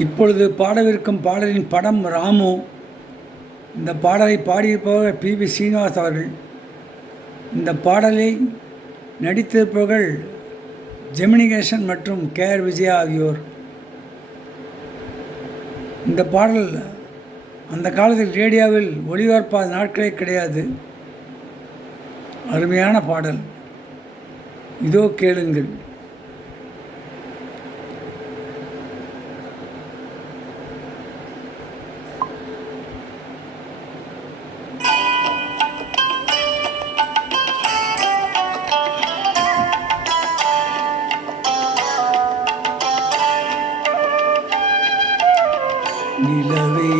இப்பொழுது பாடவிருக்கும் பாடலின் படம் ராமு. இந்த பாடலை பாடியிருப்பவர் பி.வி. ஸ்ரீனிவாஸ் அவர்கள். இந்த பாடலை நடித்திருப்பவர்கள் ஜெமினிகேஷன் மற்றும் கே.ஆர். விஜயா ஆகியோர். இந்த பாடல் அந்த காலத்தில் ரேடியோவில் ஒளிபரப்பாத நாட்களே கிடையாது. அருமையான பாடல், இதோ கேளுங்கள். நிலவே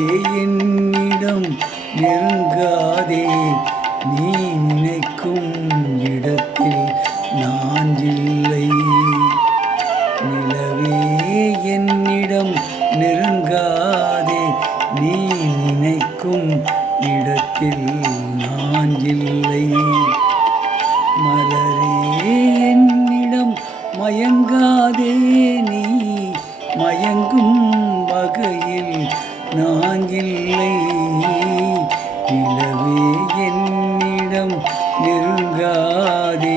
என்னிடம் நெருங்காதே, நீ நினைக்கும் இடத்தில் நான் இல்லை. நிலவே என்னிடம் நெருங்காதே, நீ நினைக்கும் இடத்தில் நான் இல்லை. மலரே என்னிடம் மயங்காதே, நீ மயங்கும் வகையில் நான் இல்லை. நிலவே என்னிடம் நெருங்காதே,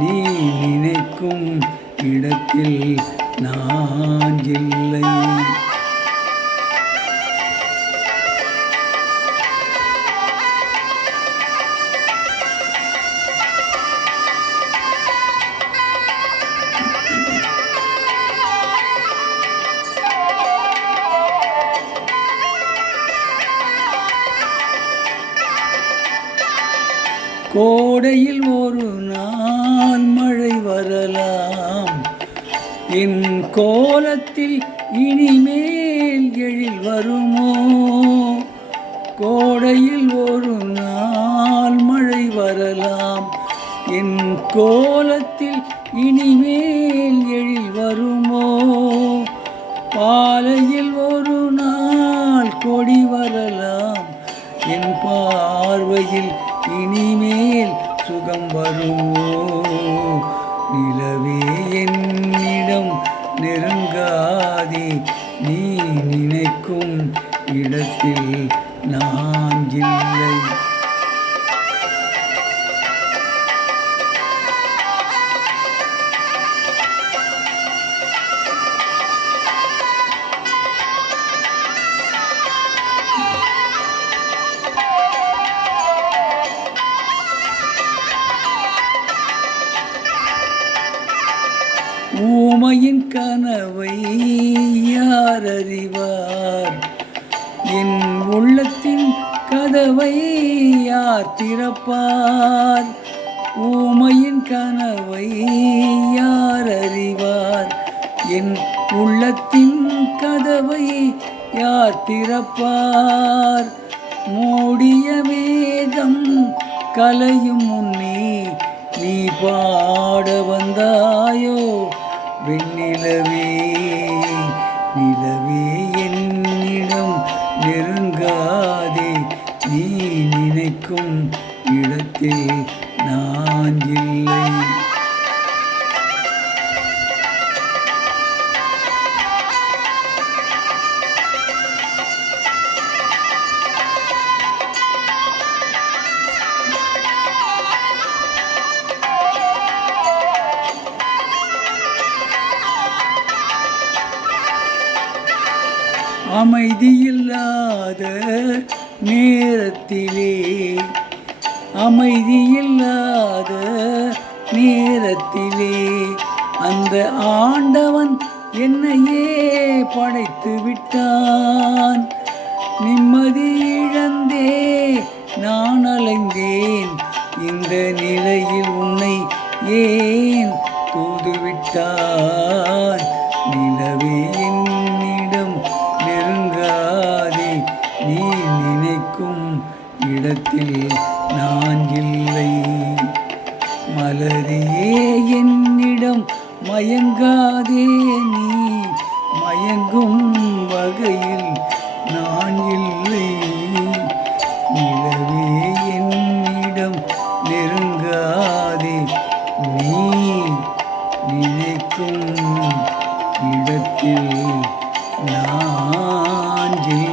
நீ நினைக்கும் இடத்தில் நான் இல்லை. கோடையில் ஒரு நாள் மழை வரலாம், என் கோலத்தில் இனிமேல் எழில் வருமோ. கோடையில் ஒரு நாள் மழை வரலாம், என் கோலத்தில் இனிமேல் எழில் வருமோ. பாலையில் ஒரு நாள் கொடி வரலாம், என் பார்வையில் இனிமேல் சுகம் வருமோ. நிலவே என்னிடம் நெருங்காதே, நீ நினைக்கும் இடத்தில் நான் இல்லை. ஊமையின் கனவை யார் அறிவார், என் உள்ளத்தின் கதவை யார் திறப்பார். ஊமையின் கனவை யார் அறிவார், என் உள்ளத்தின் கதவை யார் திறப்பார். மூடிய மேகம் கலையும் முன்னே நீ பாட வந்தாயோ வெண்ணிலவே. நிலவே என்னிடம் நெருங்காதே, நீ நினைக்கும் இடத்தில் நான் இல்லை. அமைதியில்லாத நேரத்திலே, அமைதியில்லாத நேரத்திலே அந்த ஆண்டவன் என்னையே படைத்து விட்டான். நிம்மதி இழந்தே நான் அலைந்தேன், இந்த நிலையில் உன்னை ஏன் தூதுவிட்டான். நிலவே என்னிடம் நெருங்காதே, நீ நினைக்கும் இடத்தில் நான் இல்லை. மலரே என்னிடம் மயங்காதே, நீ மயங்கும் வகையில் நான் இல்லை. நிலவே என்னிடம் நெருங்காதே, நீ நினைக்கும் இடத்தில் நாஞ்சில்